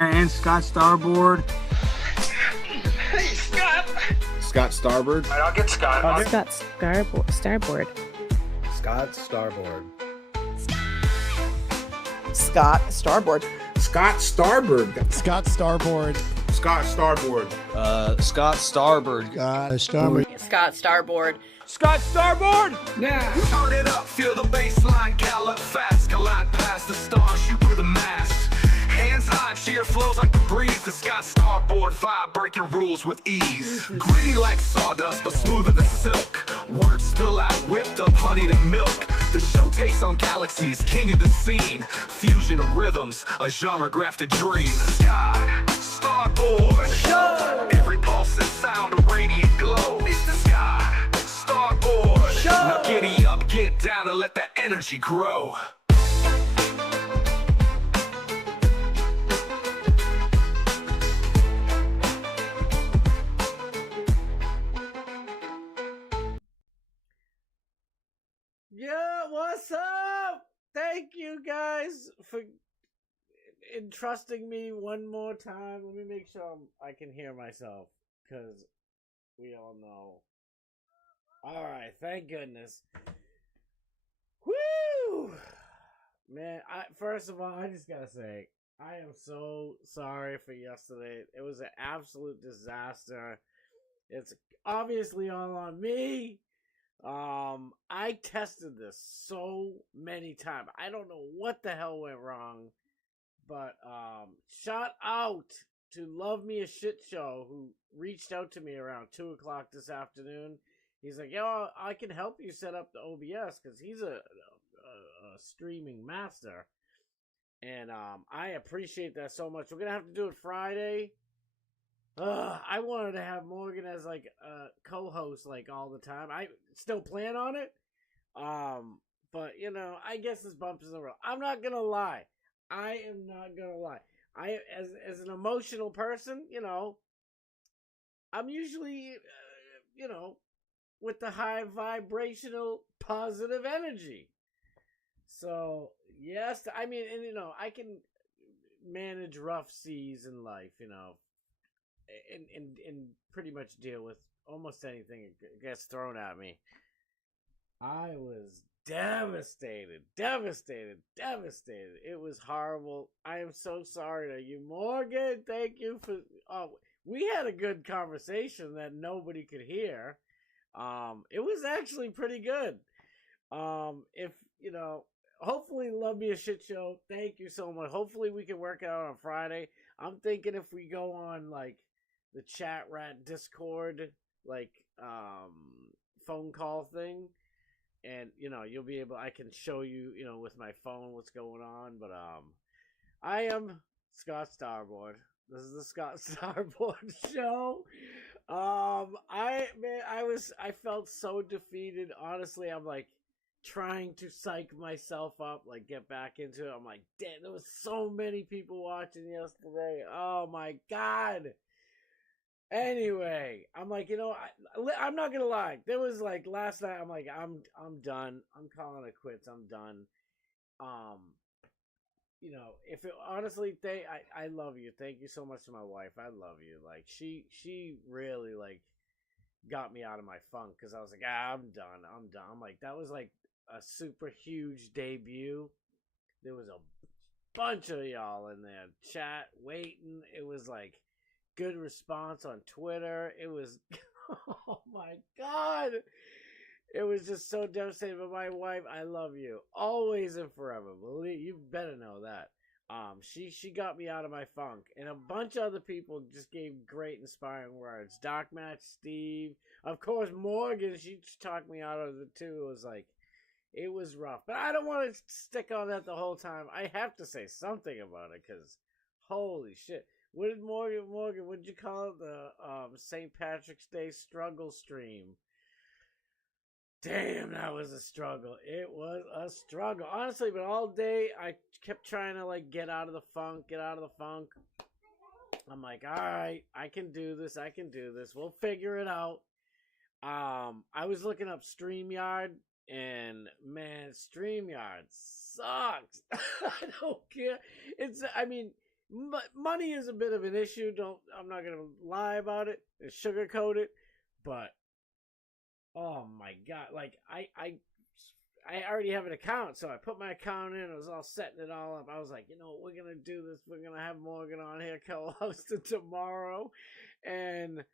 And Scott Starboard. Hey, Scott! Scott Starboard. All right, I'll get Scott. Scott Starboard. Scott Starboard. Scott Starboard. Scott Starboard. Scott Starboard. Scott Starboard. Scott Starboard. Starboard. Scott Starboard. Scott Starboard! Now, turn it up, feel the bass line, gallop fast, collide past the stars, shoot through the mast. Hands high, sheer flows like the breeze. The Scott Starboard vibe, breaking rules with ease. Gritty like sawdust, but smoother than silk. Words still out, whipped up honey to milk. The show takes on galaxies, king of the scene. Fusion of rhythms, a genre-grafted dream. Scott Starboard. Show. Every pulse and sound, a radiant glow. It's the Scott Starboard. Show. Now giddy up, get down, and let that energy grow. Yeah, what's up? Thank you guys for entrusting me one more time. Let me make sure I can hear myself, because we all know. Alright, thank goodness. Woo! Man, first of all, I just gotta say, I am so sorry for yesterday. It was an absolute disaster. It's obviously all on me. I tested this so many times. I don't know what the hell went wrong, but, shout out to Love Me a Shit Show, who reached out to me around 2 o'clock this afternoon. He's like, yo, I can help you set up the OBS, because he's a streaming master. And, I appreciate that so much. We're gonna have to do it Friday. I wanted to have Morgan as like a co-host like all the time. I still plan on it. But you know, I guess this bumps in the road. I'm not gonna lie. I am not gonna lie. I as an emotional person, you know, I'm usually you know, with the high vibrational positive energy. So, yes, I mean, and you know, I can manage rough seas in life, you know. And pretty much deal with almost anything that gets thrown at me. I was devastated. It was horrible. I am so sorry to you, Morgan. Thank you for. Oh, we had a good conversation that nobody could hear. It was actually pretty good. If you know, hopefully, Love Me a Shit Show. Thank you so much. Hopefully, we can work it out on Friday. I'm thinking if we go on like the chat rat Discord, like, phone call thing. And, you know, you'll be able, I can show you, you know, with my phone what's going on. But, I am Scott Starboard. This is the Scott Starboard show. I felt so defeated. Honestly, I'm like trying to psych myself up, like get back into it. I'm like, damn, there was so many people watching yesterday. Oh my God. Anyway, I'm like, you know, I'm not gonna lie. There was like last night. I'm like, I'm done. I'm calling it quits. I'm done. You know, if it honestly, I love you. Thank you so much to my wife. I love you. Like she really like got me out of my funk, because I was like, I'm done. I'm like, that was like a super huge debut. There was a bunch of y'all in there chat waiting. It was like good response on Twitter. It was, oh my God. It was just so devastating. But my wife, I love you always and forever. Believe you better know that. She got me out of my funk, and a bunch of other people just gave great inspiring words. Doc Match, Steve, of course Morgan. She talked me out of it too. It was like, it was rough, but I don't want to stick on that the whole time. I have to say something about it, because holy shit. What did Morgan, what did you call it? The St. Patrick's Day struggle stream. Damn, that was a struggle. It was a struggle. Honestly, but all day I kept trying to like get out of the funk. I'm like, alright, I can do this. We'll figure it out. I was looking up StreamYard, and man, StreamYard sucks. I don't care. I mean, money is a bit of an issue. I'm not gonna lie about it and sugarcoat it, but oh my god, like I already have an account, so I put my account in. I was all setting it all up. I was like, you know what, we're gonna do this. We're gonna have Morgan on here co-hosting tomorrow, and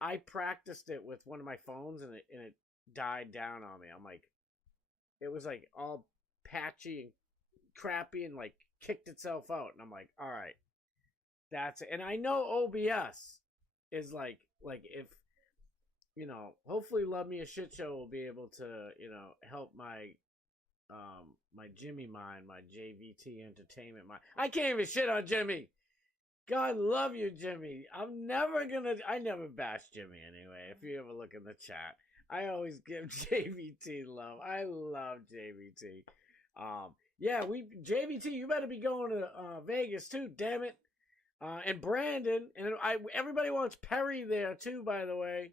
I practiced it with one of my phones, and it died down on me. I'm like, it was like all patchy and crappy, and like kicked itself out. And I'm like, all right, that's it. And I know OBS is like if, you know, hopefully Love Me a Shit Show will be able to, you know, help my my Jimmy mind, my JVT Entertainment mind. I can't even shit on Jimmy. God love you, Jimmy. I never bash Jimmy anyway. If you ever look in the chat, I always give JVT love. I love JVT. Yeah, JVT, you better be going to Vegas too, damn it. And Brandon, and everybody wants Perry there too, by the way.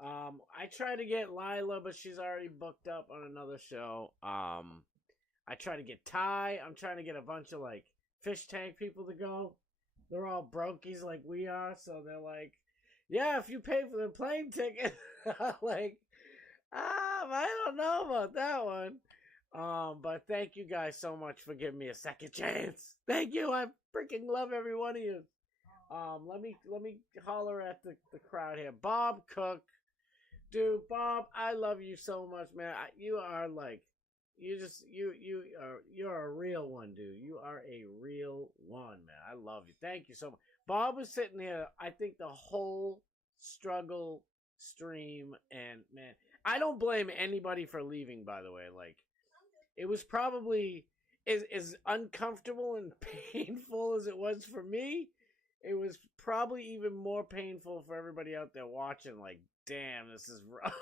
I tried to get Lila, but she's already booked up on another show. I try to get Ty. I'm trying to get a bunch of like fish tank people to go. They're all brokies like we are, so they're like, yeah, if you pay for the plane ticket. Like, I don't know about that one. But thank you guys so much for giving me a second chance. Thank you. I freaking love every one of you. Let me holler at the crowd here. Bob Cook. Dude, Bob, I love you so much, man. You are like, you're a real one, dude. You are a real one, man. I love you. Thank you so much. Bob was sitting here, I think the whole struggle stream, and man, I don't blame anybody for leaving, by the way. Like, it was probably as uncomfortable and painful as it was for me. It was probably even more painful for everybody out there watching. Like, damn, this is rough.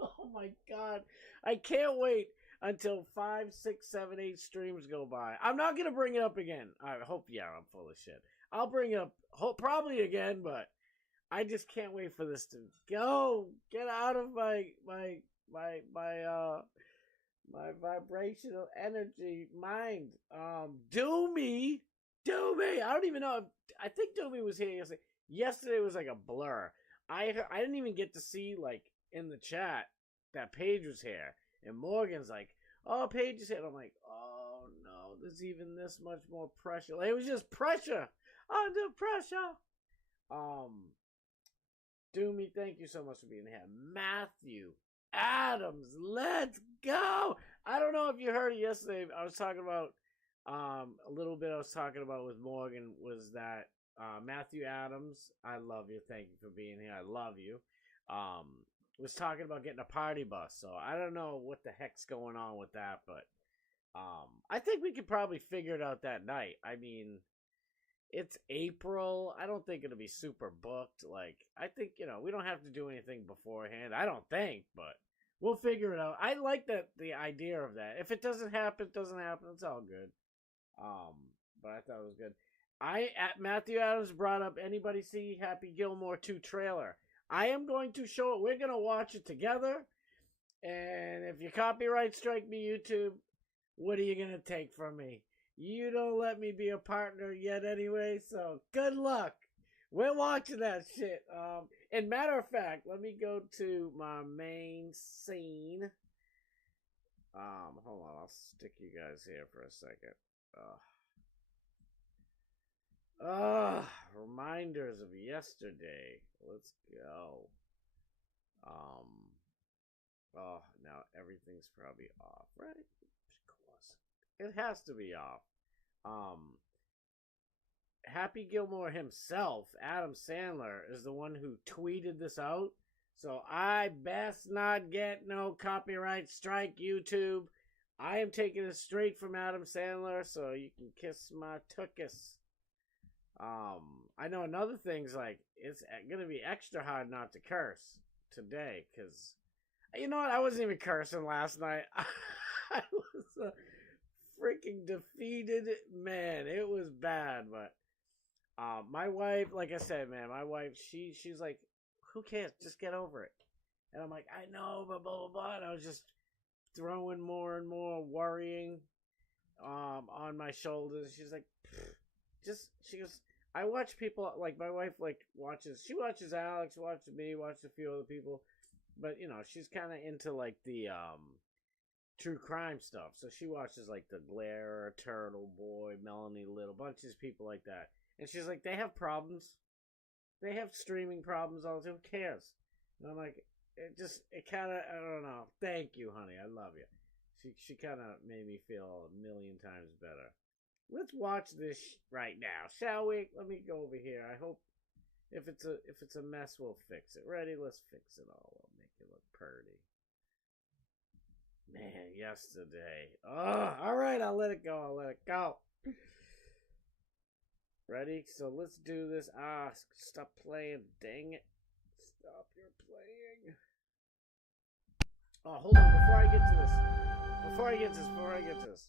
Oh my god. I can't wait until 5, 6, 7, 8 streams go by. I'm not going to bring it up again. I hope, yeah, I'm full of shit. I'll bring it up probably again, but I just can't wait for this to go. Get out of my vibrational energy mind. Doomy. I don't even know. I think Doomy was here yesterday. Yesterday was like a blur. I didn't even get to see, like, in the chat that Paige was here. And Morgan's like, oh, Paige is here. And I'm like, oh, no. There's even this much more pressure. Like, it was just pressure. Under pressure. Doomy, thank you so much for being here. Matthew Adams, let's go. I don't know if you heard it yesterday. I was talking about, a little bit I was talking about with Morgan was that Matthew Adams, I love you. Thank you for being here. I love you. Was talking about getting a party bus. So I don't know what the heck's going on with that, but I think we could probably figure it out that night. I mean, it's April. I don't think it'll be super booked. Like, I think, you know, we don't have to do anything beforehand. I don't think, but we'll figure it out. I like the idea of that. If it doesn't happen, it doesn't happen. It's all good. But I thought it was good. Matthew Adams brought up, anybody see Happy Gilmore 2 trailer? I am going to show it. We're going to watch it together. And if you copyright strike me, YouTube, what are you going to take from me? You don't let me be a partner yet anyway, so good luck. We're watching that shit. And matter of fact, let me go to my main scene. Hold on, I'll stick you guys here for a second. Reminders of yesterday. Let's go. Now everything's probably off, right? Of course. It has to be off. Happy Gilmore himself, Adam Sandler, is the one who tweeted this out. So I best not get no copyright strike, YouTube. I am taking it straight from Adam Sandler, so you can kiss my tuchus. I know another thing's like, it's gonna be extra hard not to curse today, because, you know what, I wasn't even cursing last night. I was a freaking defeated man. It was bad, but my wife, like I said, man, my wife, she's like, who cares? Just get over it. And I'm like, I know, but blah, blah, blah. And I was just throwing more and more worrying on my shoulders. She's like, she goes, I watch people, like, my wife, like, she watches Alex, watches me, watches a few other people, but, you know, she's kind of into, like, the, true crime stuff, so she watches, like, the Glare, Turtle Boy, Melanie Little, bunches of people like that, and she's like, they have problems, they have streaming problems all the time, who cares? And I'm like, it kind of, I don't know, thank you, honey, I love you. She kind of made me feel a million times better. Let's watch this right now, shall we? Let me go over here. I hope if it's a mess, we'll fix it. Ready? Let's fix it all. We'll make it look pretty. Man, yesterday. Oh, all right. I'll let it go. Ready? So let's do this. Stop playing. Dang it! Stop your playing. Oh, hold on. Before I get to this.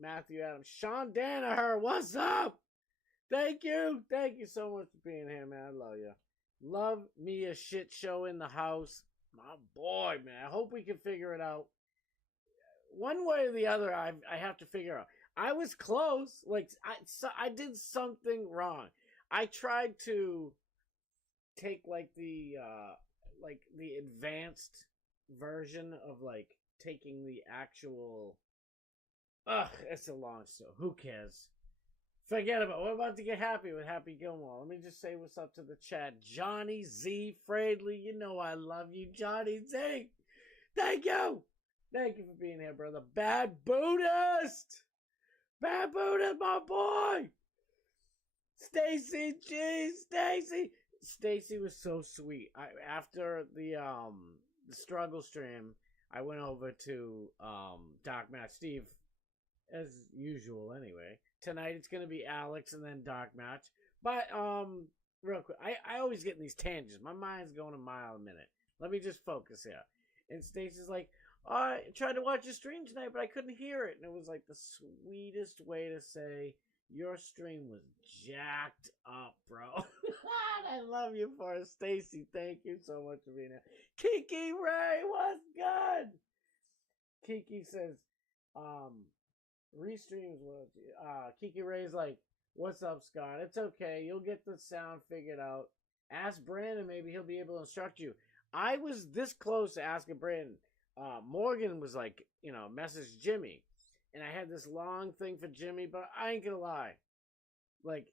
Matthew Adams, Sean Danaher, what's up? Thank you so much for being here, man. I love you. Love me a shit show in the house, my boy, man. I hope we can figure it out. One way or the other, I have to figure out. I was close, like I did something wrong. I tried to take like the advanced version of like taking the actual. Ugh, it's a long story. Who cares? Forget about it. We're about to get happy with Happy Gilmore. Let me just say what's up to the chat. Johnny Z. Fradley, you know I love you, Johnny Z. Thank you. Thank you for being here, brother. Bad Buddhist, my boy. Stacy G. Stacy was so sweet. After the struggle stream, I went over to Doc Matt Steve. As usual, anyway. Tonight it's gonna be Alex and then Dark Match. But real quick, I always get in these tangents. My mind's going a mile a minute. Let me just focus here. And Stacey's like, I tried to watch your stream tonight, but I couldn't hear it. And it was like the sweetest way to say your stream was jacked up, bro. I love you for it, Stacy. Thank you so much for being here. Kiki Ray, what's good? Kiki says, restreams was Kiki Ray's like, what's up, Scott? It's okay. You'll get the sound figured out. Ask Brandon. Maybe he'll be able to instruct you. I was this close to asking Brandon. Morgan was like, message Jimmy. And I had this long thing for Jimmy, but I ain't gonna lie. Like,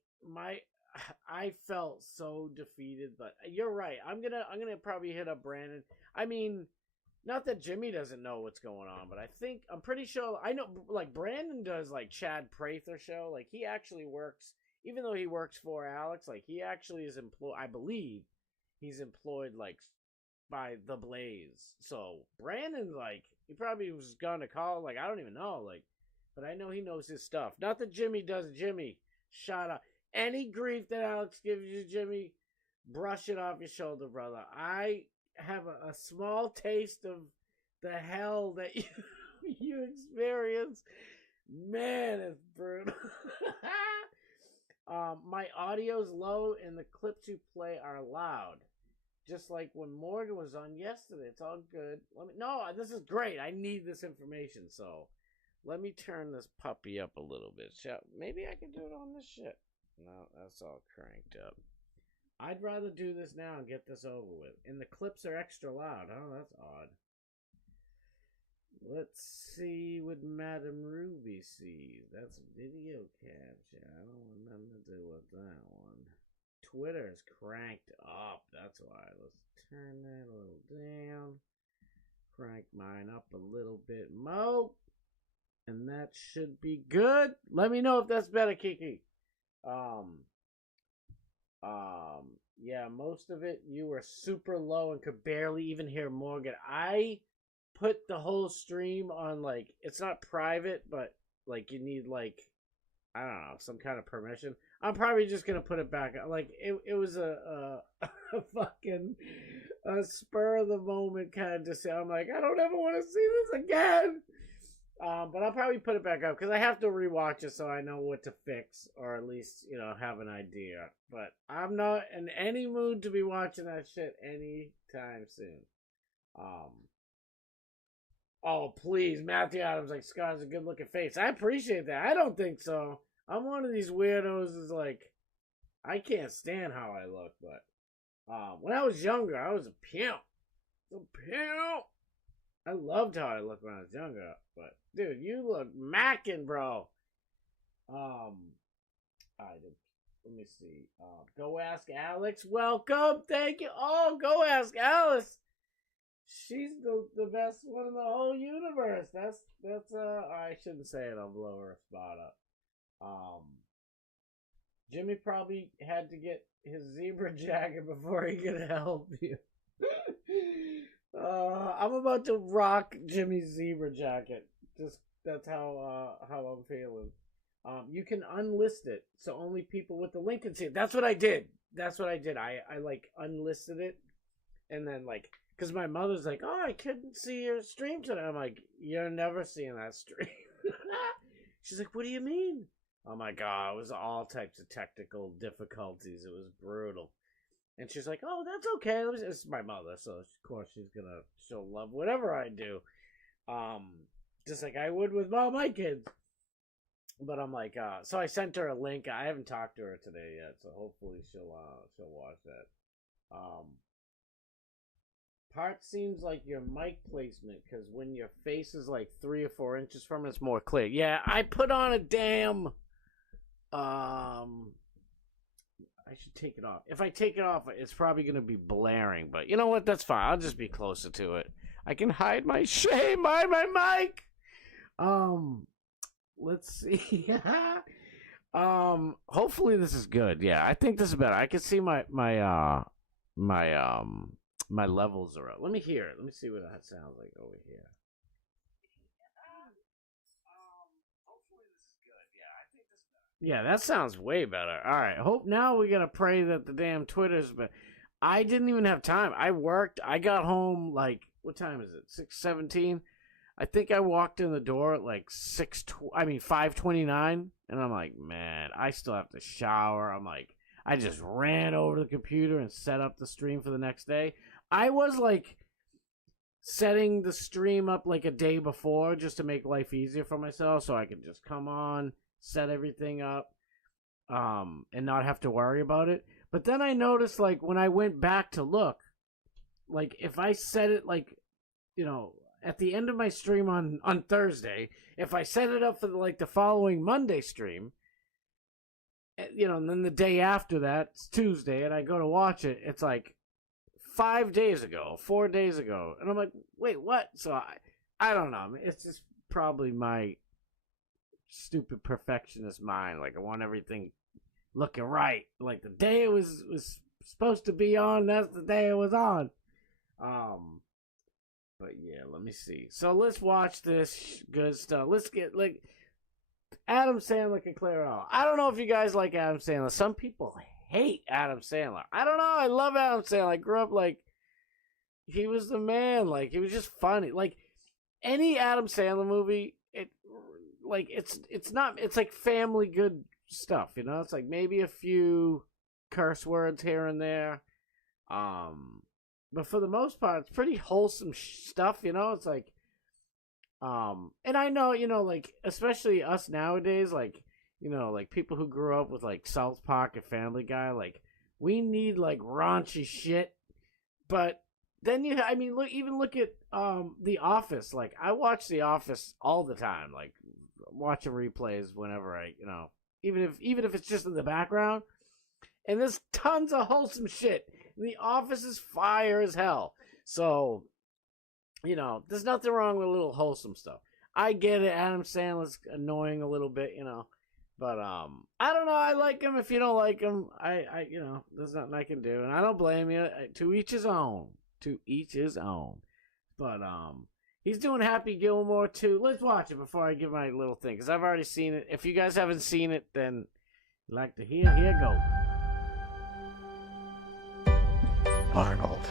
I felt so defeated, but you're right. I'm gonna probably hit up Brandon. I mean, not that Jimmy doesn't know what's going on, but I'm pretty sure, I know, like, Brandon does, like, Chad Prather show, like, he actually works, even though he works for Alex, like, he actually is employed, I believe, he's employed, like, by The Blaze, so, Brandon, like, he probably was gonna call, like, I don't even know, like, but I know he knows his stuff, not that Jimmy does. Jimmy, shut up. Any grief that Alex gives you, Jimmy, brush it off your shoulder, brother. I have a small taste of the hell that you experience. Man, it's brutal. My audio's low and the clips you play are loud. Just like when Morgan was on yesterday. It's all good. This is great. I need this information, so let me turn this puppy up a little bit. Maybe I can do it on this shit. No, that's all cranked up. I'd rather do this now and get this over with. And the clips are extra loud. Oh, that's odd. Let's see what Madame Ruby sees. That's video capture. I don't want nothing to do with that one. Twitter's cranked up. That's why. Let's turn that a little down. Crank mine up a little bit more. And that should be good. Let me know if that's better, Kiki. Yeah, most of it, you were super low and could barely even hear Morgan. I put the whole stream on, like, it's not private, but, like, you need, like, I don't know, some kind of permission. I'm probably just gonna put it back. Like, it was a fucking spur of the moment kind of decision. I'm like, I don't ever want to see this again. But I'll probably put it back up because I have to rewatch it so I know what to fix, or at least, have an idea. But I'm not in any mood to be watching that shit anytime soon. Oh, please, Matthew Adams, like, Scott has a good looking face. I appreciate that. I don't think so. I'm one of these weirdos is like, I can't stand how I look, but when I was younger, I was a pimp. I loved how I looked when I was younger, but dude, you look mackin', bro. Let me see. Go Ask Alex. Welcome. Thank you. Oh, Go Ask Alice. She's the best one in the whole universe. That's I shouldn't say it. I'll blow her spot up. Jimmy probably had to get his zebra jacket before he could help you. I'm about to rock Jimmy's zebra jacket. Just that's how I'm feeling. You can unlist it, so only people with the link can see it. That's what I did. I like unlisted it, and then like, cause my mother's like, oh, I couldn't see your stream today. I'm like, you're never seeing that stream. She's like, what do you mean? Oh my god, it was all types of technical difficulties. It was brutal. And she's like, oh, that's okay. It's my mother, so of course she'll love whatever I do. Just like I would with all my kids. But I'm like, so I sent her a link. I haven't talked to her today yet, so hopefully she'll watch that. Part seems like your mic placement, because when your face is like 3 or 4 inches from it, it's more clear. Yeah, I put on a damn, I should take it off. If I take it off, it's probably going to be blaring, but you know what? That's fine. I'll just be closer to it. I can hide my shame behind my mic. Let's see. Hopefully this is good. Yeah, I think this is better. I can see my levels are up. Let me hear it. Let me see what that sounds like over here. Hopefully this is good. Yeah, I think this is better. Yeah, that sounds way better. All right. Hope now we gotta pray that the damn Twitter's. But I didn't even have time. I worked. I got home like, what time is it? 6:17. I think I walked in the door at like 5:29, and I'm like, man, I still have to shower. I'm like, I just ran over to the computer and set up the stream for the next day. I was like setting the stream up like a day before just to make life easier for myself, so I could just come on, set everything up, and not have to worry about it. But then I noticed, like, when I went back to look, like, if I set it like, you know, at the end of my stream on Thursday, if I set it up for like the following Monday stream, you know, and then the day after that, it's Tuesday, and I go to watch it, it's like 4 days ago. And I'm like, wait, what? So I don't know. It's just probably my stupid perfectionist mind. Like, I want everything looking right. Like, the day it was supposed to be on, that's the day it was on. But yeah, let me see. So let's watch this good stuff. Let's get, like, Adam Sandler can clear it all. I don't know if you guys like Adam Sandler. Some people hate Adam Sandler. I don't know. I love Adam Sandler. I grew up, like, he was the man. Like, he was just funny. Like, any Adam Sandler movie, it's like family good stuff, you know? It's like maybe a few curse words here and there. But for the most part, it's pretty wholesome stuff, you know? It's like, and I know, you know, like, especially us nowadays, like, you know, like, people who grew up with, like, South Park and Family Guy, like, we need, like, raunchy shit. But then look at, The Office. Like, I watch The Office all the time, like, watching replays whenever I, you know, even if it's just in the background. And there's tons of wholesome shit. The Office is fire as hell. So, you know, there's nothing wrong with a little wholesome stuff. I get it. Adam Sandler's annoying a little bit, you know. But, I don't know. I like him. If you don't like him, I you know, there's nothing I can do. And I don't blame you. To each his own. To each his own. But, he's doing Happy Gilmore, too. Let's watch it before I give my little thing. Because I've already seen it. If you guys haven't seen it, then you'd like to hear, here go. Arnold,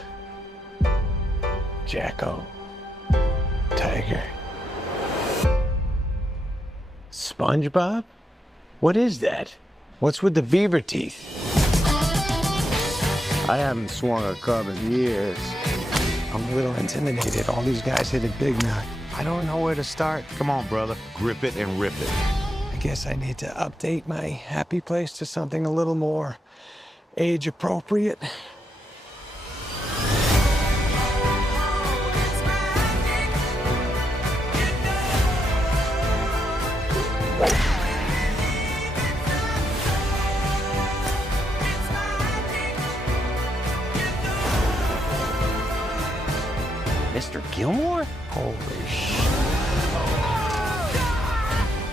Jacko, Tiger, SpongeBob? What is that? What's with the beaver teeth? I haven't swung a club in years. I'm a little intimidated. All these guys hit it big now. I don't know where to start. Come on, brother. Grip it and rip it. I Guess I need to update my happy place to something a little more age appropriate. Mr. Gilmore? Holy shit.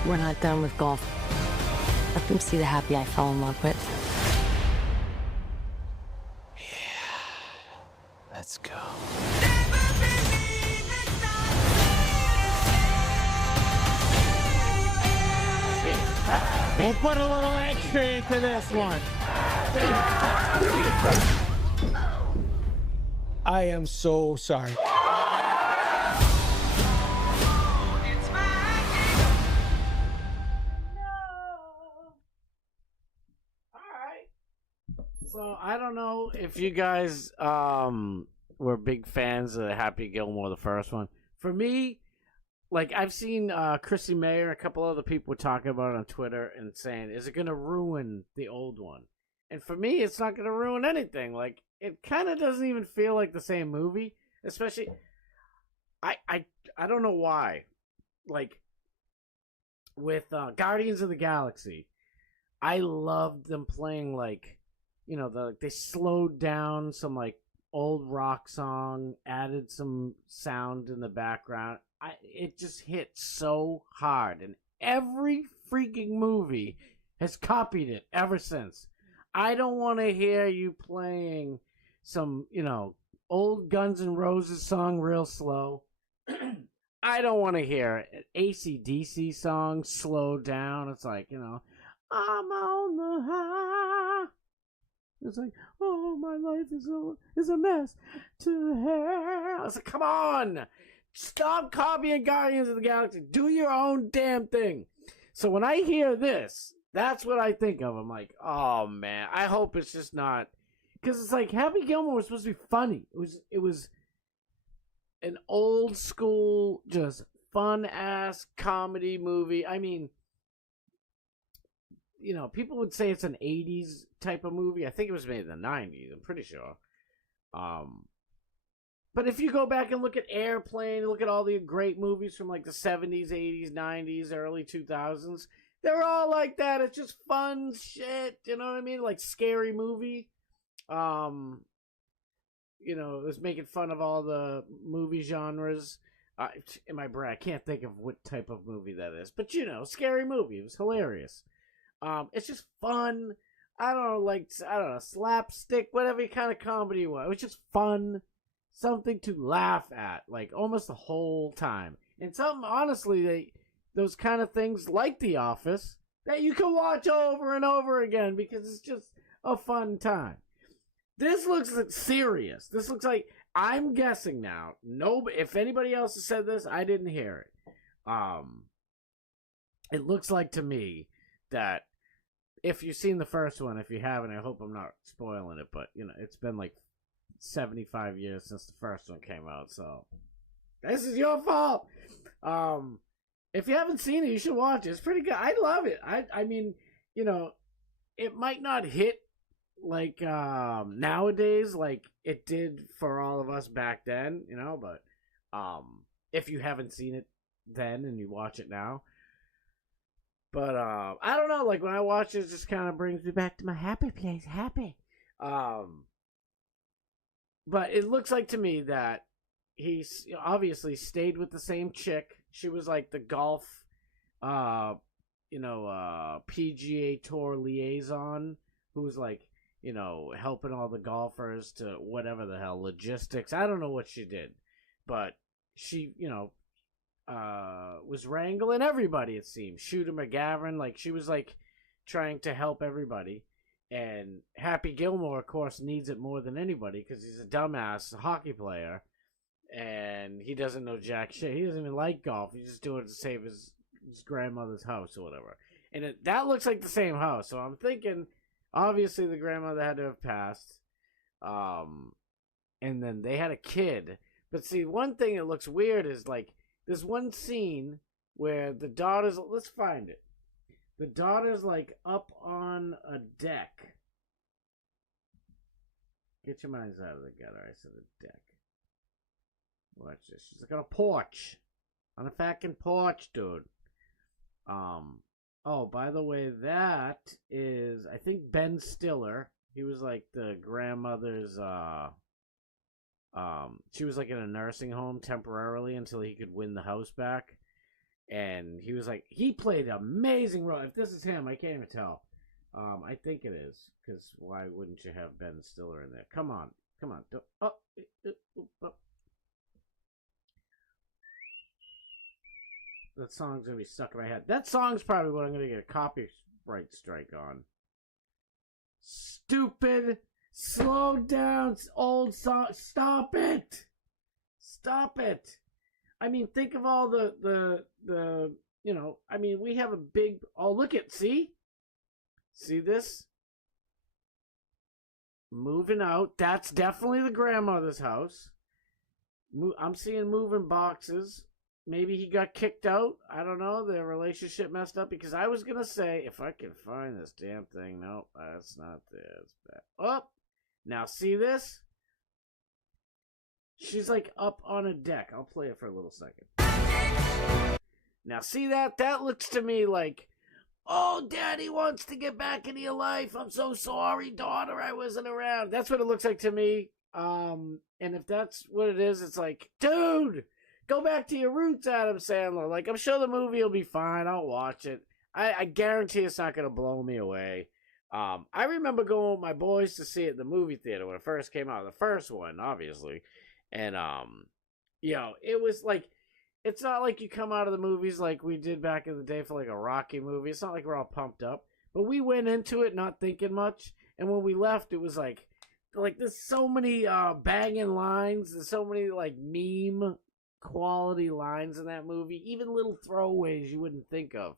We're not done with golf. Let them see the happy I fell in love with. Let's go. We'll put a little extra into this one. I am so sorry. So I don't know if you guys were big fans of Happy Gilmore, the first one. For me, like I've seen Chrissy Mayer, a couple other people talking about it on Twitter and saying, is it going to ruin the old one? And for me, it's not going to ruin anything. Like it kind of doesn't even feel like the same movie, especially I don't know why. Like with Guardians of the Galaxy, I loved them playing like, you know, they slowed down some like old rock song, added some sound in the background. It just hit so hard, and every freaking movie has copied it ever since. I don't want to hear you playing some, you know, old Guns N' Roses song real slow. I don't want to hear an AC/DC song slowed down. It's like, you know, I'm on the high. It's like, oh, my life is a mess to hell. It's like, come on. Stop copying Guardians of the Galaxy. Do your own damn thing. So when I hear this, that's what I think of. I'm like, oh, man. I hope it's just not. Because it's like Happy Gilmore was supposed to be funny. It was an old school, just fun-ass comedy movie. I mean, you know, people would say it's an 80s type of movie. I think it was made in the 90s, I'm pretty sure. But if you go back and look at Airplane, look at all the great movies from like the 70s, 80s, 90s, early 2000s, they're all like that. It's just fun shit, you know what I mean? Like Scary Movie. You know, it was making fun of all the movie genres. In my brain, I can't think of what type of movie that is. But, you know, Scary Movie. It was hilarious. It's just fun. I don't know, slapstick, whatever kind of comedy it was. It was just fun, something to laugh at, like almost the whole time. And something, honestly, those kind of things like The Office that you can watch over and over again because it's just a fun time. This looks serious. This looks like, I'm guessing now. If anybody else has said this, I didn't hear it. It looks like to me that if you've seen the first one, if you haven't, I hope I'm not spoiling it, but, you know, it's been like 75 years since the first one came out, so this is your fault. If you haven't seen it, you should watch it. It's pretty good. I love it. I mean, you know, it might not hit like nowadays like it did for all of us back then, you know, but if you haven't seen it then and you watch it now, but I don't know, like when I watch it, it just kind of brings me back to my happy place. But it looks like to me that he obviously stayed with the same chick. She was like the golf PGA Tour liaison who was like, you know, helping all the golfers to whatever the hell, logistics. I don't know what she did, but she, you know, was wrangling everybody, it seems. Shooter McGavin, like she was like trying to help everybody. And Happy Gilmore, of course, needs it more than anybody because he's a dumbass hockey player. And he doesn't know jack shit. He doesn't even like golf. He's just doing it to save his grandmother's house or whatever. And that looks like the same house. So I'm thinking, obviously the grandmother had to have passed. And then they had a kid. But see, one thing that looks weird is like, there's one scene where the daughter's, let's find it. The daughter's like up on a deck. Get your minds out of the gutter. I said a deck. Watch this. She's like on a porch. On a fucking porch, dude. Oh, by the way, that is, I think, Ben Stiller. He was like the grandmother's, she was like in a nursing home temporarily until he could win the house back. And he was like, he played an amazing role. If this is him, I can't even tell. I think it is, because why wouldn't you have Ben Stiller in there? Come on. Oh. That song's gonna be stuck in my head. That song's probably what I'm gonna get a copyright strike on. Stupid, slow down, old song. Stop it. I mean, think of all the you know. I mean, we have a big. Oh, look at see this. Moving out. That's definitely the grandmother's house. I'm seeing moving boxes. Maybe he got kicked out. I don't know. Their relationship messed up. Because I was going to say, if I can find this damn thing. Nope, that's not there. It's bad. Oh, now see this? She's like up on a deck. I'll play it for a little second. Now see that? That looks to me like, oh, Daddy wants to get back into your life. I'm so sorry, daughter. I wasn't around. That's what it looks like to me. And if that's what it is, it's like, dude, go back to your roots, Adam Sandler. Like, I'm sure the movie will be fine. I'll watch it. I guarantee it's not going to blow me away. I remember going with my boys to see it in the movie theater when it first came out. The first one, obviously. And, you know, it was like, it's not like you come out of the movies like we did back in the day for like a Rocky movie. It's not like we're all pumped up. But we went into it not thinking much. And when we left, it was like there's so many banging lines. There's so many like meme quality lines in that movie, even little throwaways you wouldn't think of.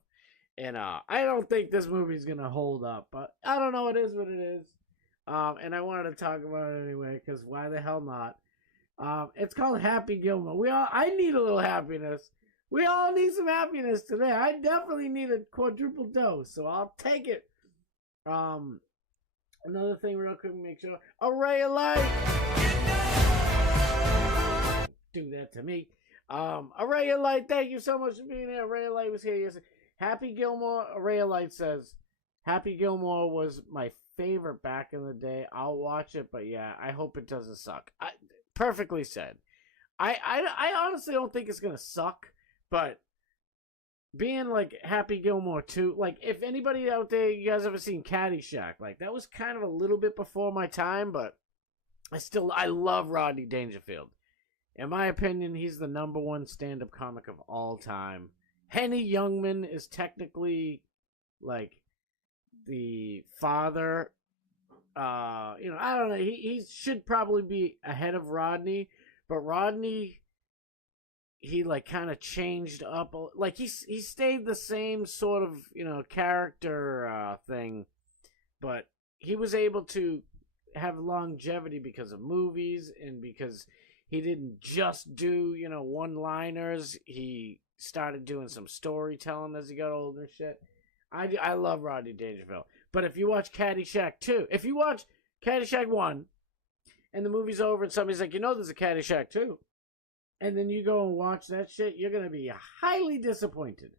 And I don't think this movie's gonna hold up, but I don't know. It is what it is. And I wanted to talk about it anyway because why the hell not? It's called Happy Gilmore. I need a little happiness. We all need some happiness today. I definitely need a quadruple dose, so I'll take it. Another thing real quick, make sure a ray of light. Do that to me. A ray of light, thank you so much for being here. A ray of light was here yesterday. Happy Gilmore, a ray of light says, Happy Gilmore was my favorite back in the day. I'll watch it, but yeah, I hope it doesn't suck. Perfectly said. I honestly don't think it's gonna suck, but being like Happy Gilmore 2, like if anybody out there, you guys ever seen Caddyshack? Like that was kind of a little bit before my time, but I love Rodney Dangerfield. In my opinion, he's the #1 stand-up comic of all time. Henny Youngman is technically like the father. You know, I don't know. He should probably be ahead of Rodney, but Rodney, he like kind of changed up. Like he stayed the same sort of, you know, character thing, but he was able to have longevity because of movies and because he didn't just do, you know, one-liners. He started doing some storytelling as he got older and shit. I love Rodney Dangerfield. But if you watch Caddyshack 2, if you watch Caddyshack 1, and the movie's over and somebody's like, you know there's a Caddyshack 2, and then you go and watch that shit, you're going to be highly disappointed.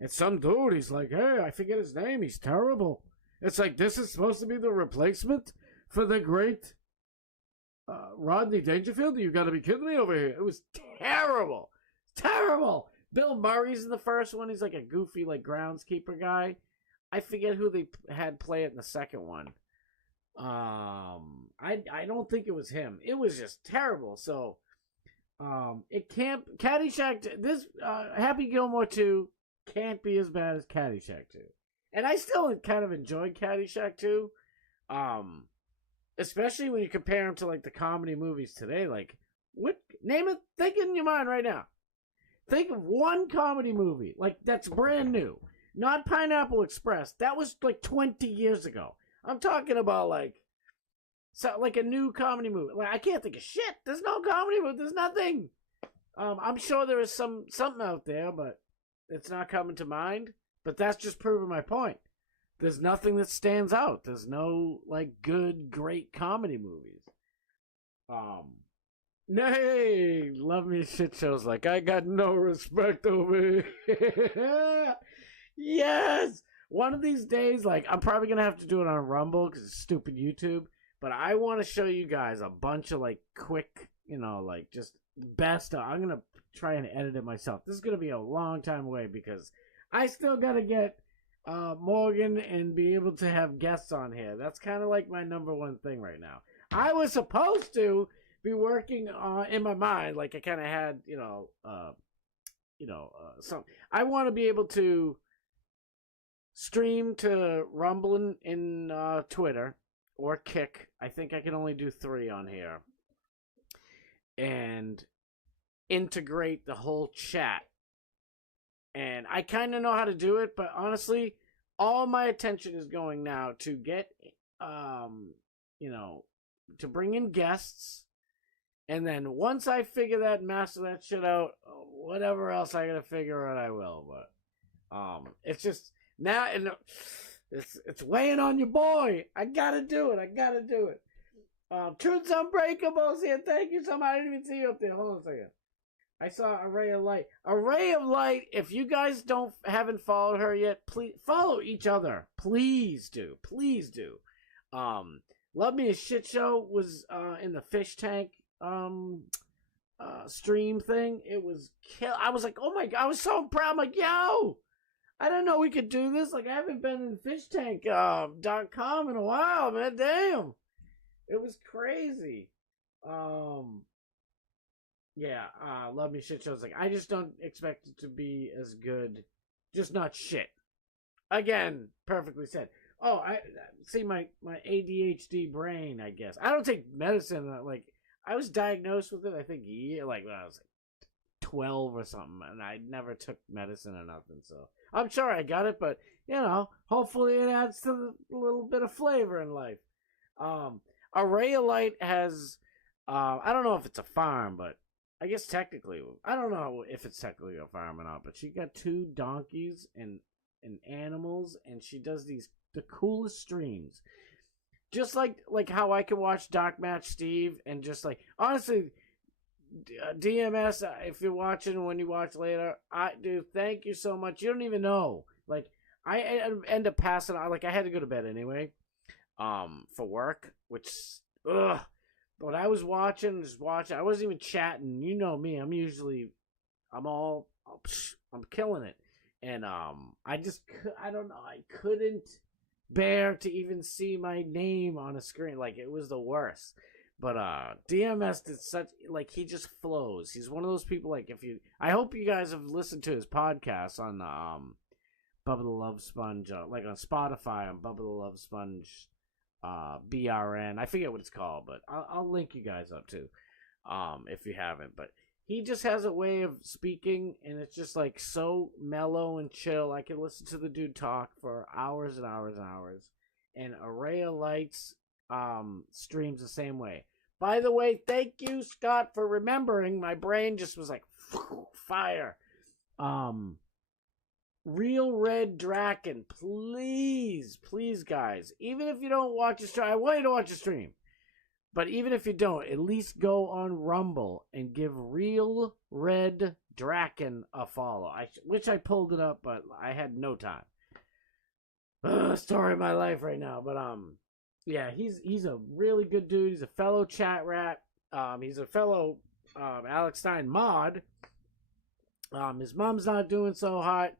And some dude, he's like, hey, I forget his name, he's terrible. It's like, this is supposed to be the replacement for the great Rodney Dangerfield? You got to be kidding me over here. It was terrible. Terrible. Bill Murray's in the first one. He's like a goofy, like, groundskeeper guy. I forget who they had play it in the second one. I don't think it was him. It was just terrible. So, it can't... Caddyshack... This, Happy Gilmore 2 can't be as bad as Caddyshack 2. And I still kind of enjoyed Caddyshack 2. Especially when you compare them to, like, the comedy movies today. Like, what... Name it... Think in your mind right now. Think of one comedy movie, like, that's brand new. Not Pineapple Express. That was, like, 20 years ago. I'm talking about, like a new comedy movie. Like, I can't think of shit. There's no comedy movie. There's nothing. I'm sure there is something out there, but it's not coming to mind. But that's just proving my point. There's nothing that stands out. There's no like good, great comedy movies. Nay, love me shit shows like I got no respect over here. Yes, one of these days, like I'm probably gonna have to do it on Rumble because it's stupid YouTube. But I want to show you guys a bunch of like quick, like just best. I'm gonna try and edit it myself. This is gonna be a long time away because I still gotta get Morgan and be able to have guests on here. That's kind of like my number one thing right now. I was supposed to be working in my mind, like I kind of had, some. I want to be able to stream to Rumble in Twitter or Kick. I think I can only do 3 on here, and integrate the whole chat. And I kind of know how to do it, but honestly, all my attention is going now to get, to bring in guests. And then once I master that shit out, whatever else I gotta figure out, I will. But, it's just, now, and it's weighing on your boy. I gotta do it. Truth's Unbreakables here. Thank you so much. I didn't even see you up there. Hold on a second. I saw a Ray of Light. A Ray of Light, if you guys haven't followed her yet, please follow each other. Please do. Love Me a Shit Show was in the fish tank stream thing. It was I was like, oh my God, I was so proud. I'm like, yo, I didn't know we could do this. Like, I haven't been in fishtank.com in a while, man. Damn. It was crazy. Yeah, Love Me Shit Shows. Like, I just don't expect it to be as good. Just not shit. Again, perfectly said. Oh, I see my ADHD brain, I guess. I don't take medicine. Like, I was diagnosed with it, I think, when I was like 12 or something, and I never took medicine or nothing. So I'm sure I got it, but hopefully it adds to a little bit of flavor in life. A Ray of Light has, I don't know if it's a farm, but I guess technically, I don't know if it's technically a farm or not, but she got 2 donkeys and animals, and she does the coolest streams. Just like how I can watch Doc Match Steve, and just like, honestly, DMS, if you're watching, when you watch later, thank you so much. You don't even know. Like, I end up passing out. Like, I had to go to bed anyway, for work, which, ugh. But I was watching. I wasn't even chatting. You know me. I'm killing it. And I don't know. I couldn't bear to even see my name on a screen. Like, it was the worst. But DMS did such, like, he just flows. He's one of those people, like, I hope you guys have listened to his podcast on Bubba the Love Sponge, like on Spotify on Bubba the Love Sponge. BRN. I forget what it's called, but I'll link you guys up too, if you haven't. But he just has a way of speaking, and it's just like so mellow and chill. I can listen to the dude talk for hours and hours and hours. And Array of Lights streams the same way. By the way, thank you, Scott, for remembering. My brain just was like fire. Real Red Draken, please, guys. Even if you don't watch a stream, I want you to watch a stream. But even if you don't, at least go on Rumble and give Real Red Draken a follow. I wish I pulled it up, but I had no time. Story of my life right now. But yeah, he's a really good dude. He's a fellow chat rat. He's a fellow Alex Stein mod. His mom's not doing so hot.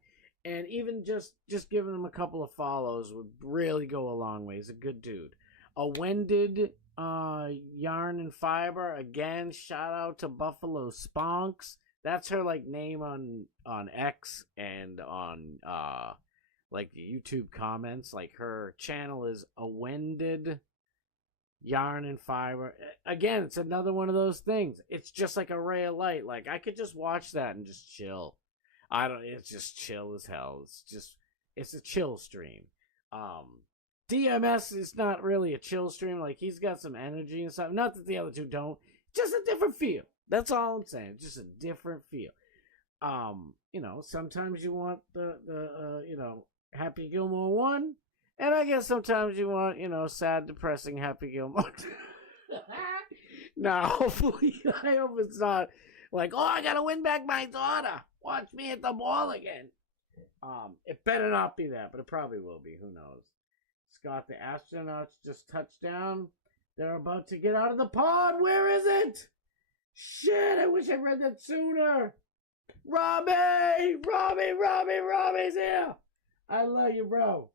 And even just giving him a couple of follows would really go a long way. He's a good dude. A Wended Yarn and Fiber. Again, shout out to Buffalo Sponks. That's her like name on X and on like the YouTube comments. Like, her channel is A Wended Yarn and Fiber. Again, it's another one of those things. It's just like a ray of light. Like, I could just watch that and just chill. It's just chill as hell. It's a chill stream. DMS is not really a chill stream. Like, he's got some energy and stuff. Not that the other two don't. Just a different feel. That's all I'm saying. Just a different feel. Sometimes you want the Happy Gilmore 1, and I guess sometimes you want, sad, depressing Happy Gilmore 2. Now, hopefully, I hope it's not like, oh, I gotta win back my daughter. Watch me hit the ball again. It better not be that, but it probably will be. Who knows? Scott, the astronauts just touched down. They're about to get out of the pod. Where is it? Shit, I wish I read that sooner. Robbie's here. I love you, bro.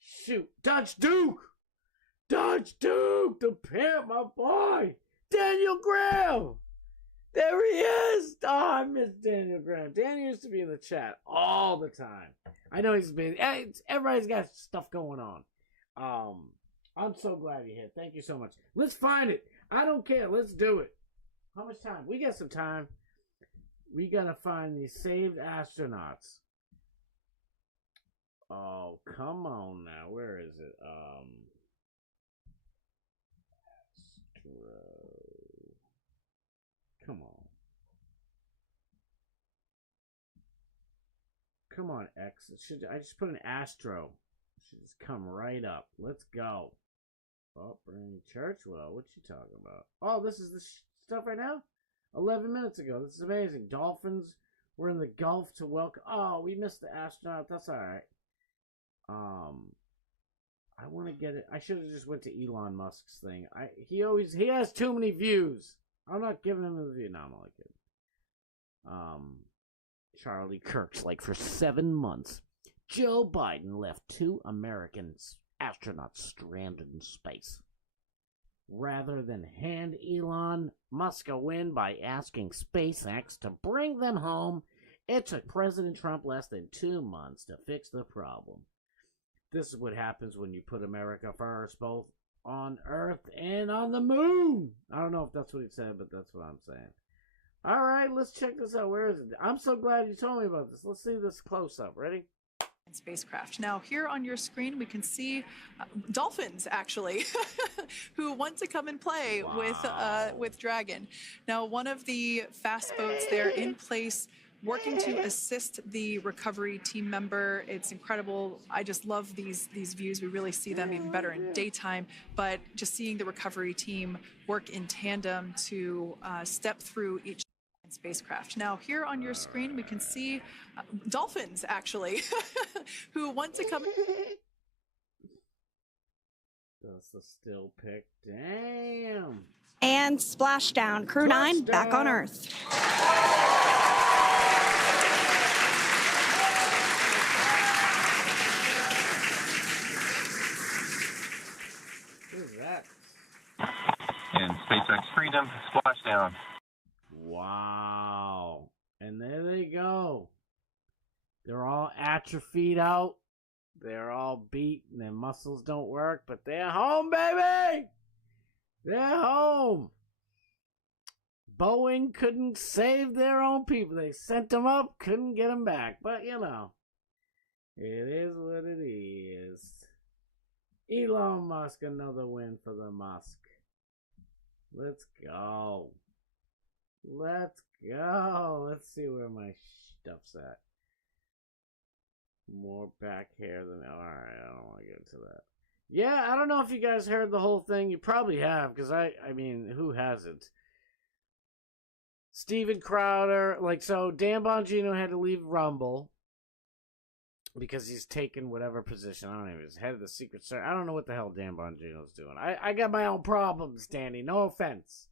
Shoot. Dutch Duke, the pimp, my boy. Daniel Graham. There he is. Oh, I miss Daniel Graham. Danny used to be in the chat all the time. I know he's been. Everybody's got stuff going on. I'm so glad you're here. Thank you so much. Let's find it. I don't care. Let's do it. How much time? We got some time. We gotta find these saved astronauts. Oh, come on now. Where is it? Come on. Come on, X. I just put an Astro. It should just come right up. Let's go. Oh, Brandy Churchwell. What you talking about? Oh, this is the stuff right now? 11 minutes ago. This is amazing. Dolphins were in the Gulf to welcome. Oh, we missed the astronaut. That's all right. I want to get it. I should have just went to Elon Musk's thing. He has too many views. I'm not giving him the view. No, I'm only kidding. Charlie Kirk's like, for 7 months, Joe Biden left 2 American astronauts stranded in space. Rather than hand Elon Musk a win by asking SpaceX to bring them home, it took President Trump less than 2 months to fix the problem. This is what happens when you put America first, both on Earth and on the moon. I don't know if that's what he said, but that's what I'm saying. All right, let's check this out. Where is it? I'm so glad you told me about this. Let's see this close up. Ready? Spacecraft. Now, here on your screen, we can see dolphins, actually, who want to come and play with Dragon. Now, one of the fast boats there in place, working to assist the recovery team member. It's incredible. I just love these views. We really see them even better in daytime, but just seeing the recovery team work in tandem to step through each spacecraft. Now, here on your screen, we can see dolphins, actually, who want to come. That's a still pic. Damn. And splashdown. Crew 9 back on Earth. Who's that? And SpaceX Freedom splashdown. Wow. And there they go. They're all atrophied out. They're all beat and their muscles don't work, but they're home, baby! They're home. Boeing couldn't save their own people. They sent them up, couldn't get them back. But, it is what it is. Elon Musk, another win for the Musk. Let's go. Let's go. Let's see where my stuff's at. More back hair than... Alright, I don't want to get into that. Yeah, I don't know if you guys heard the whole thing. You probably have, because I mean, who hasn't? Steven Crowder, so Dan Bongino had to leave Rumble because he's taken whatever position. I don't know, he's head of the Secret Service. I don't know what the hell Dan Bongino's doing. I got my own problems, Danny. No offense.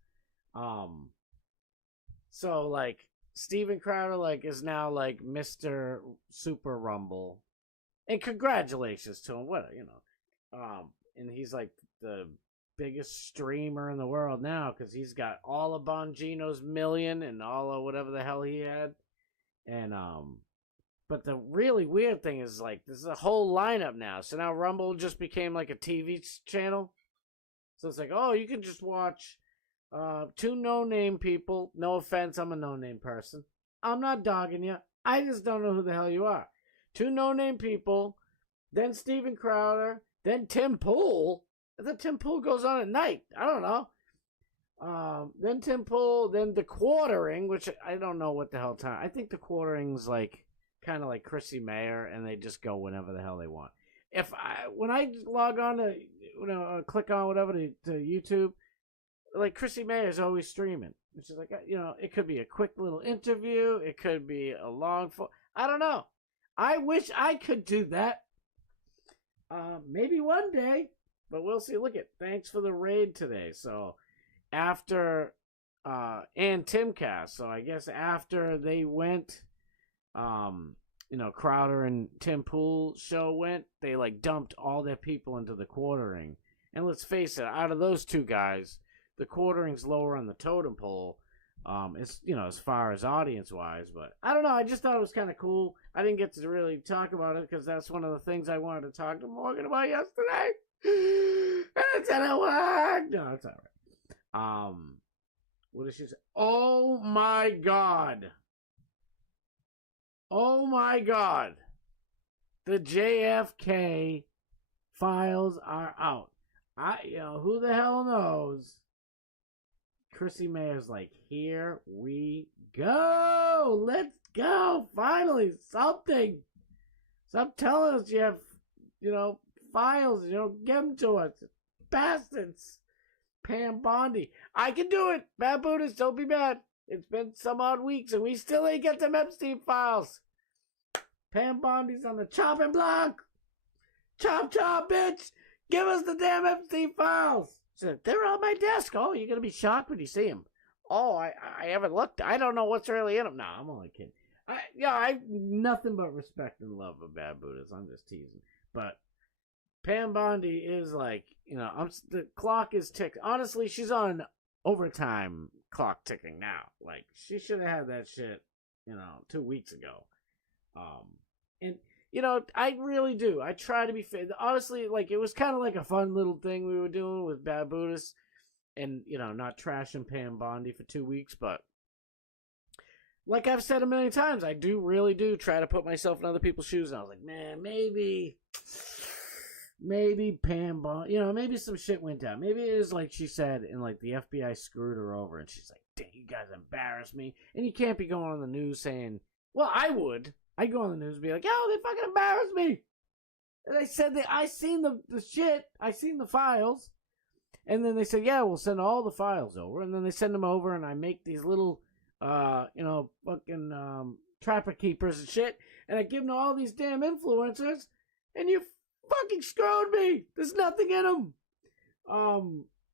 So, Steven Crowder, is now, Mr. Super Rumble. And congratulations to him. What, and he's, the biggest streamer in the world now because he's got all of Bongino's million and all of whatever the hell he had. And, but the really weird thing is, this is a whole lineup now. So now Rumble just became, a TV channel. So it's oh, you can just watch... 2 no-name people. No offense, I'm a no-name person. I'm not dogging you. I just don't know who the hell you are. 2 no-name people, then Steven Crowder, then Tim Pool. The Tim Pool goes on at night. I don't know. Then Tim Pool, then the quartering, which I don't know what the hell time. I think the quartering's like kind of like Chrissy Mayer, and they just go whenever the hell they want. When I log on to, click on whatever to YouTube, like Chrissy Mayer's always streaming. It's just like, it could be a quick little interview. It could be a long, I don't know. I wish I could do that. Maybe one day, but we'll see. Look at, thanks for the raid today. So after, and Timcast. So I guess after they went, Crowder and Tim Pool's show went, they like dumped all their people into the quartering. And let's face it, out of those two guys, the quartering's lower on the totem pole. It's, as far as audience wise, but I don't know. I just thought it was kind of cool. I didn't get to really talk about it because that's one of the things I wanted to talk to Morgan about yesterday. And it didn't work. No, it's all right. What did she say? Oh my God. Oh my God. The JFK files are out. Who the hell knows? Chrissy Mayer's like, here we go. Let's go. Finally, something. Stop telling us you have, files. Give them to us. Bastards. Pam Bondi. I can do it. Bad Buddhists, don't be mad. It's been some odd weeks and we still ain't get them Epstein files. Pam Bondi's on the chopping block. Chop, chop, bitch. Give us the damn Epstein files. So they're on my desk. Oh, you're going to be shocked when you see them. Oh, I haven't looked. I don't know what's really in them. No, I'm only kidding. I nothing but respect and love for Bad Buddhists. I'm just teasing. But Pam Bondi is like, the clock is ticking. Honestly, she's on overtime clock ticking now. Like, she should have had that shit, 2 weeks ago. And I really do. I try to be fair. Honestly, like, it was kind of like a fun little thing we were doing with Bad Buddhists. And, not trashing Pam Bondi for 2 weeks. But, like I've said a million times, I really do try to put myself in other people's shoes. And I was like, man, maybe Pam Bondi, maybe some shit went down. Maybe it is like she said, and like the FBI screwed her over. And she's like, dang, you guys embarrassed me. And you can't be going on the news saying, well, I would. I'd go on the news and be like, yo, they fucking embarrassed me. And they said that I seen the shit. I seen the files. And then they said, yeah, we'll send all the files over. And then they send them over and I make these little, fucking trapper keepers and shit. And I give them to all these damn influencers. And you fucking screwed me. There's nothing in them.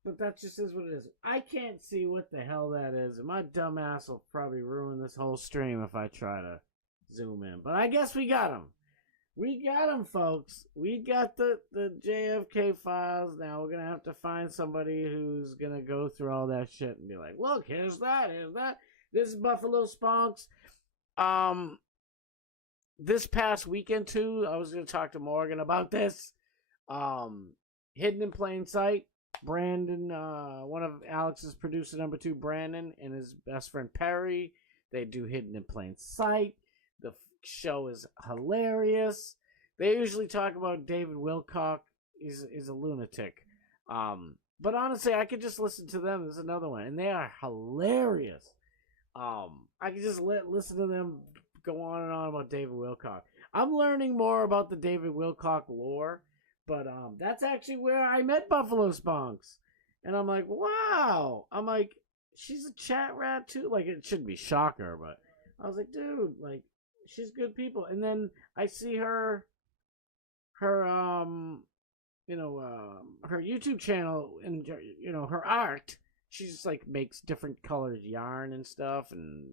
But that just is what it is. I can't see what the hell that is. And my dumb ass will probably ruin this whole stream if I try to zoom in. But I guess we got them. We got them, folks. We got the JFK files. Now we're going to have to find somebody who's going to go through all that shit and be like, look, here's that, here's that. This is Buffalo Spunks. This past weekend, too, I was going to talk to Morgan about this. Hidden in Plain Sight. Brandon, one of Alex's producer, number 2, Brandon, and his best friend Perry. They do Hidden in Plain Sight. The show is hilarious. They usually talk about David Wilcock. He's a lunatic. But honestly, I could just listen to them. There's another one, and they are hilarious. I could just listen to them go on and on about David Wilcock. I'm learning more about the David Wilcock lore, but that's actually where I met Buffalo Spunks. And I'm like, wow. I'm like, she's a chat rat too. Like, it shouldn't be shocker, but I was like, dude, like, she's good people. And then I see her YouTube channel and, her art. She just, like, makes different colored yarn and stuff and,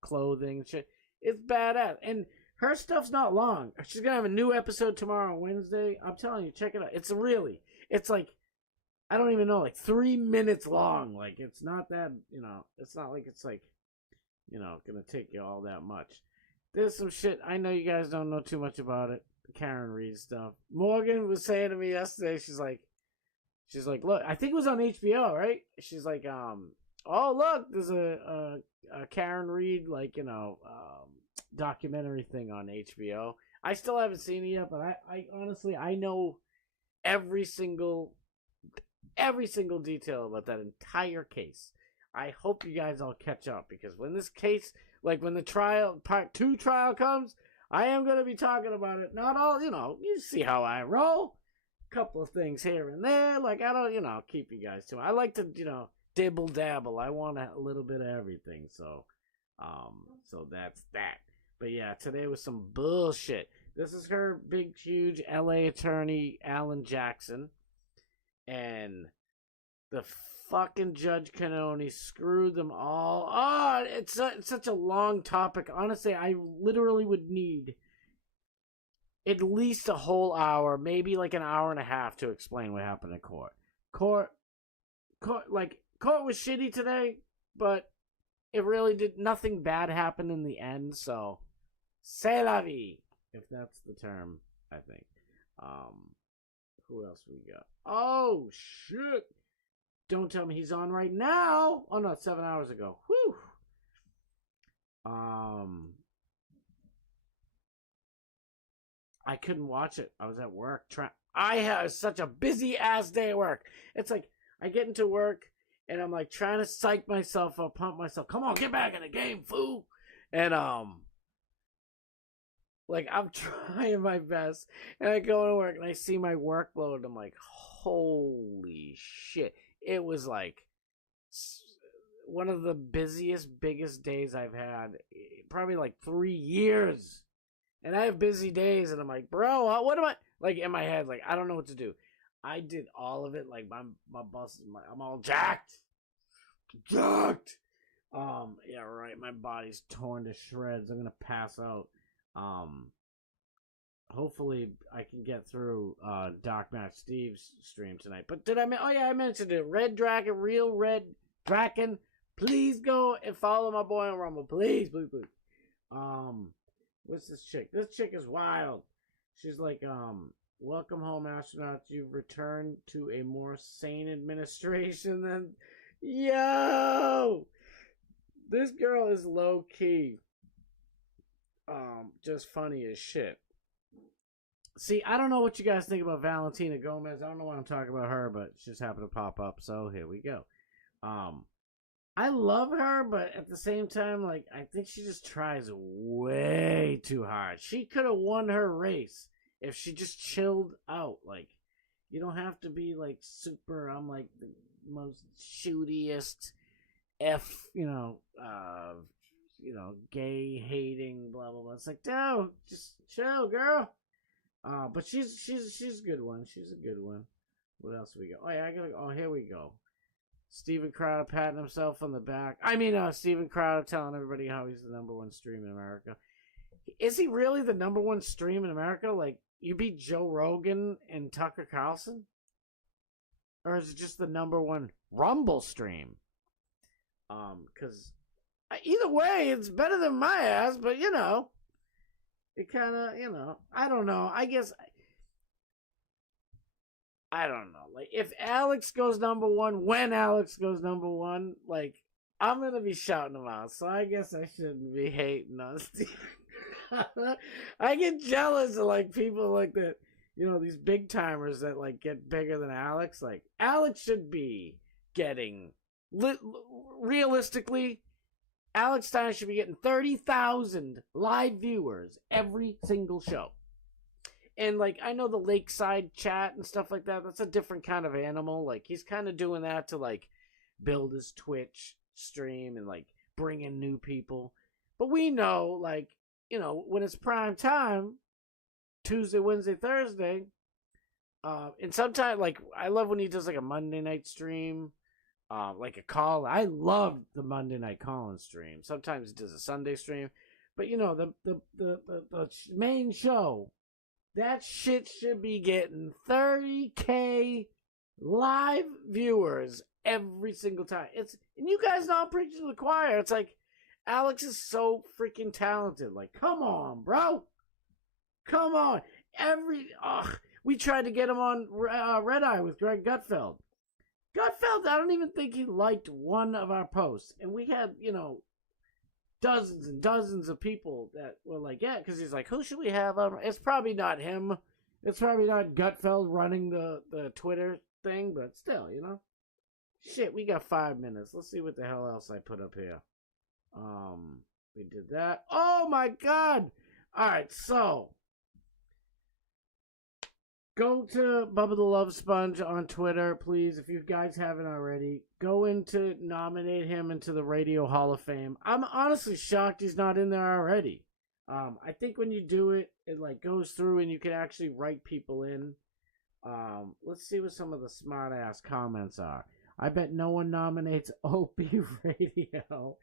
clothing and shit. It's badass. And her stuff's not long. She's going to have a new episode tomorrow, Wednesday. I'm telling you, check it out. It's like, I don't even know, like 3 minutes long. Like, it's not that, it's not like it's like, gonna take you all that much. There's some shit. I know you guys don't know too much about it. Karen Reed stuff. Morgan was saying to me yesterday, she's like, look, I think it was on HBO, right? She's like, oh, look, there's a Karen Reed, like, documentary thing on HBO. I still haven't seen it yet, but I honestly, I know every single every single detail about that entire case. I hope you guys all catch up, because when this case, like when the part 2 trial comes, I am going to be talking about it. Not all, you see how I roll. Couple of things here and there. Like, I don't, keep you guys to. I like to, dibble dabble. I want a little bit of everything. So that's that. But yeah, today was some bullshit. This is her big, huge LA attorney, Alan Jackson. And the fucking Judge Cannoni screwed them all. Oh, it's such a long topic. Honestly, I literally would need at least a whole hour, maybe like an hour and a half to explain what happened in court. Court was shitty today, but it really did nothing bad happen in the end, so c'est la vie, if that's the term, I think. Who else we got? Oh, shit. Don't tell me he's on right now. Oh, no, 7 hours ago. Whew. I couldn't watch it. I was at work. I had such a busy ass day at work. It's like I get into work and I'm like trying to psych myself up, pump myself. Come on, get back in the game, fool. And like I'm trying my best, and I go to work and I see my workload. And I'm like, holy shit! It was like one of the biggest days I've had, probably like 3 years. And I have busy days, and I'm like, bro, what am I, like, in my head, like, I don't know what to do. I did all of it, like, my boss, I'm all jacked. Yeah, right, my body's torn to shreds. I'm gonna pass out. Hopefully I can get through, Doc Match Steve's stream tonight. But I mentioned it, Red Dragon, Real Red Dragon, please go and follow my boy on Rumble, please. What's this chick? This chick is wild. She's like, welcome home, astronauts. You've returned to a more sane administration than... Yo! This girl is low-key. Just funny as shit. See, I don't know what you guys think about Valentina Gomez. I don't know why I'm talking about her, but she just happened to pop up, so here we go. I love her, but at the same time, like, I think she just tries way too hard. She could have won her race if she just chilled out. Like, you don't have to be, like, super, I'm, like, the most shootiest gay-hating, blah, blah, blah. It's like, no, just chill, girl. But she's a good one. She's a good one. What else we got? Oh, yeah, here we go. Steven Crowder patting himself on the back. Steven Crowder telling everybody how he's the number one stream in America. Is he really the number one stream in America? Like, you beat Joe Rogan and Tucker Carlson? Or is it just the number one Rumble stream? Because either way, it's better than my ass, but, it kind of, I don't know. I guess... I don't know. Like, if Alex goes number one, when Alex goes number one, like, I'm going to be shouting him out. So I guess I shouldn't be hating on Steve. I get jealous of, like, people like that, these big timers that, like, get bigger than Alex. Like, Alex should be getting, realistically, Alex Stein should be getting 30,000 live viewers every single show. And, like, I know the Lakeside chat and stuff like that, that's a different kind of animal. Like, he's kind of doing that to, like, build his Twitch stream and, like, bring in new people. But we know, like, when it's prime time, Tuesday, Wednesday, Thursday, and sometimes, like, I love when he does, like, a Monday night stream, like a call. I love the Monday night call-in stream. Sometimes he does a Sunday stream. But, the main show... That shit should be getting 30K live viewers every single time. And you guys know I'm preaching to the choir. It's like, Alex is so freaking talented. Like, come on, bro. Come on. We tried to get him on Red Eye with Greg Gutfeld. Gutfeld, I don't even think he liked one of our posts. And we had, dozens and dozens of people that were like, yeah, because he's like, who should we have on? It's probably not him. It's probably not Gutfeld running the Twitter thing, but still, you know. Shit, we got 5 minutes. Let's see what the hell else I put up here. We did that. Oh my god! Alright, so go to Bubba the Love Sponge on Twitter, please, if you guys haven't already. Go in to nominate him into the Radio Hall of Fame. I'm honestly shocked he's not in there already. I think when you do it, it like goes through and you can actually write people in. Let's see what some of the smart ass comments are. I bet no one nominates OP Radio.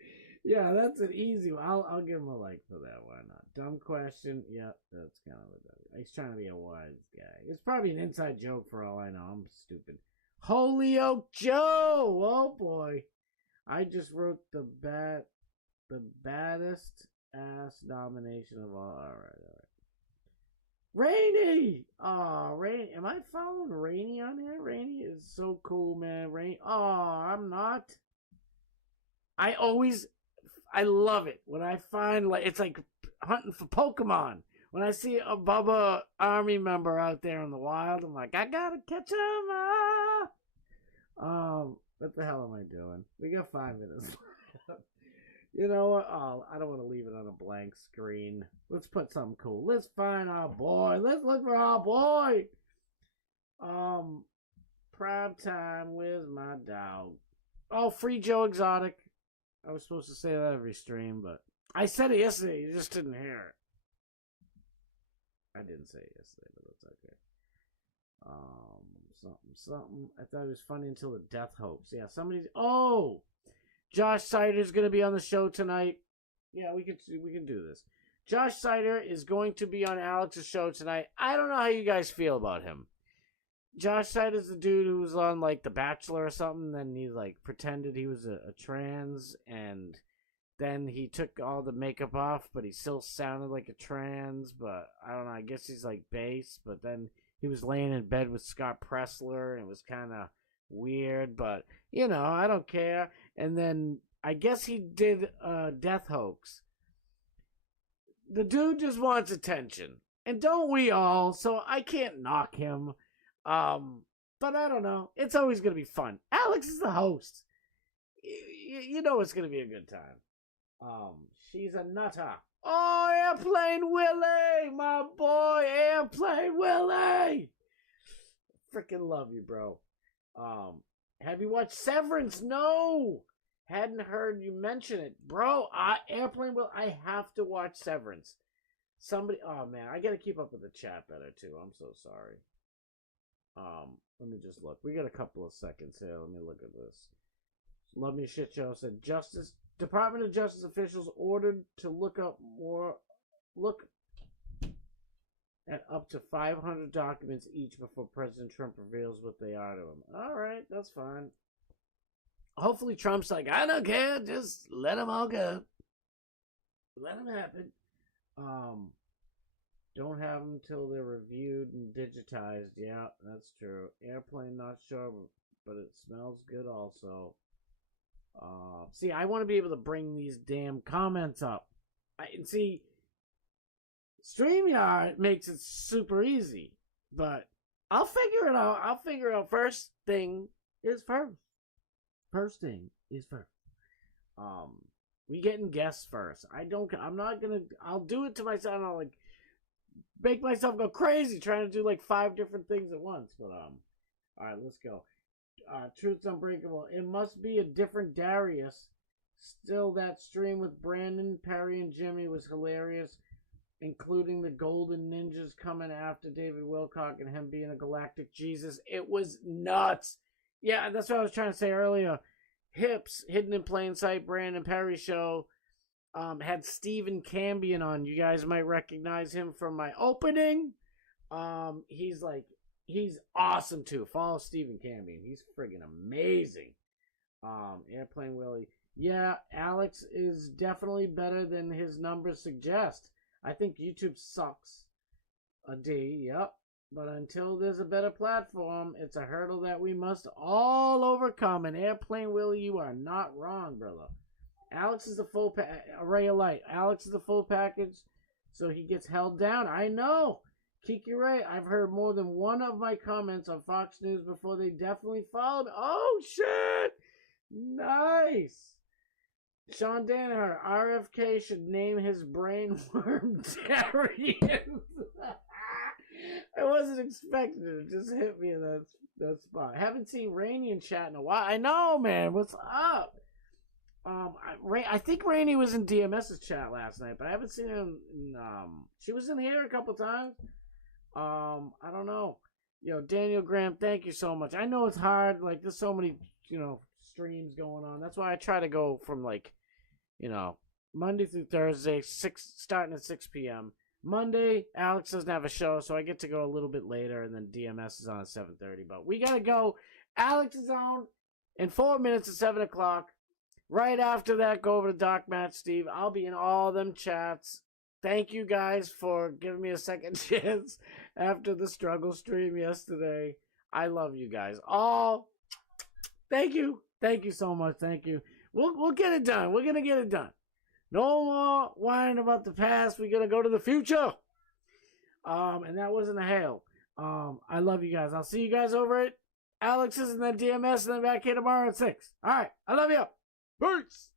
Yeah, that's an easy one. I'll give him a like for that. Why not? Dumb question. Yep, that's kind of a. He's trying to be a wise guy. It's probably an inside joke for all I know. I'm stupid. Holyoke Joe. Oh boy, I just wrote the baddest ass nomination of all. All right. Rainy! Oh, Rainy. Am I following Rainy on here? Rainy is so cool, man. Rainy. Oh, I'm not. I love it when I find, like, it's like hunting for Pokemon. When I see a Bubba Army member out there in the wild, I'm like, I gotta catch him. What the hell am I doing? We got 5 minutes. You know what? Oh, I don't want to leave it on a blank screen. Let's put something cool. Let's find our boy. Let's look for our boy. Prime time. Where's my dog? Oh, free Joe Exotic. I was supposed to say that every stream, but I said it yesterday. You just didn't hear it. I didn't say it yesterday, but that's okay. Something. I thought it was funny until the death hoax. Yeah, somebody's. Oh. Josh Sider's going to be on the show tonight. Yeah, we can do this. Josh Sider is going to be on Alex's show tonight. I don't know how you guys feel about him. Josh Sider's the dude who was on, like, The Bachelor or something, then he, like, pretended he was a trans, and then he took all the makeup off, but he still sounded like a trans, but I don't know, I guess he's, like, bass, but then he was laying in bed with Scott Pressler, and it was kind of weird, but, you know, I don't care. And then I guess he did a death hoax. The dude just wants attention, and don't we all? So I can't knock him. But I don't know. It's always gonna be fun. Alex is the host. You know it's gonna be a good time. She's a nutter. Oh, Airplane Willie, my boy, Airplane Willie. Freaking love you, bro. Have you watched Severance? No. Hadn't heard you mention it. Bro, Airplane Will, I have to watch Severance. Somebody, oh man, I gotta keep up with the chat better too. I'm so sorry. Let me just look. We got a couple of seconds here. Let me look at this. Love Me Shit Show said, Department of Justice officials ordered to look at up to 500 documents each before President Trump reveals what they are to him. All right, that's fine. Hopefully Trump's like, I don't care, just let them all go. Let them happen. Don't have them till they're reviewed and digitized. Yeah, that's true. Airplane, not sure, but it smells good also. See, I want to be able to bring these damn comments up. See, StreamYard makes it super easy, but I'll figure it out. First thing is first. We getting guests first. I'll do it to myself. I'll like make myself go crazy trying to do like 5 different things at once. But all right, let's go. Truth's Unbreakable. It must be a different Darius. Still, that stream with Brandon, Perry, and Jimmy was hilarious, including the Golden Ninjas coming after David Wilcock and him being a galactic Jesus. It was nuts. Yeah, that's what I was trying to say earlier. Hips, Hidden in Plain Sight, Brandon Perry show, had Stephen Cambion on. You guys might recognize him from my opening. He's awesome too. Follow Stephen Cambion. He's friggin' amazing. Airplane Willie. Yeah, Alex is definitely better than his numbers suggest. I think YouTube sucks. A D, yep. But until there's a better platform, it's a hurdle that we must all overcome. And Airplane Willie, you are not wrong, brother. Alex is the full Array of Light. Alex is the full package, so he gets held down. I know. Kiki Ray, I've heard more than one of my comments on Fox News before. They definitely followed. Oh, shit! Nice! Sean Danaher, RFK should name his brain worm Darian. I wasn't expecting it. It just hit me in that spot. I haven't seen Rainey in chat in a while. I know, man. What's up? I think Rainey was in DMS's chat last night, but I haven't seen him. She was in here a couple times. I don't know. Daniel Graham, thank you so much. I know it's hard. Like, there's so many, streams going on. That's why I try to go from Monday through Thursday, starting at 6 p.m. Monday, Alex doesn't have a show, so I get to go a little bit later, and then DMS is on at 7:30. But we gotta go. Alex is on in 4 minutes at 7 o'clock. Right after that, go over to Dark Match Steve. I'll be in all them chats. Thank you guys for giving me a second chance after the struggle stream yesterday. I love you guys all. Thank you. Thank you so much. Thank you. We'll get it done. We're gonna get it done. No more whining about the past. We're gonna go to the future. And that wasn't a hail. I love you guys. I'll see you guys over at Alex's and then DMS and then back here tomorrow at 6. All right. I love you. Peace.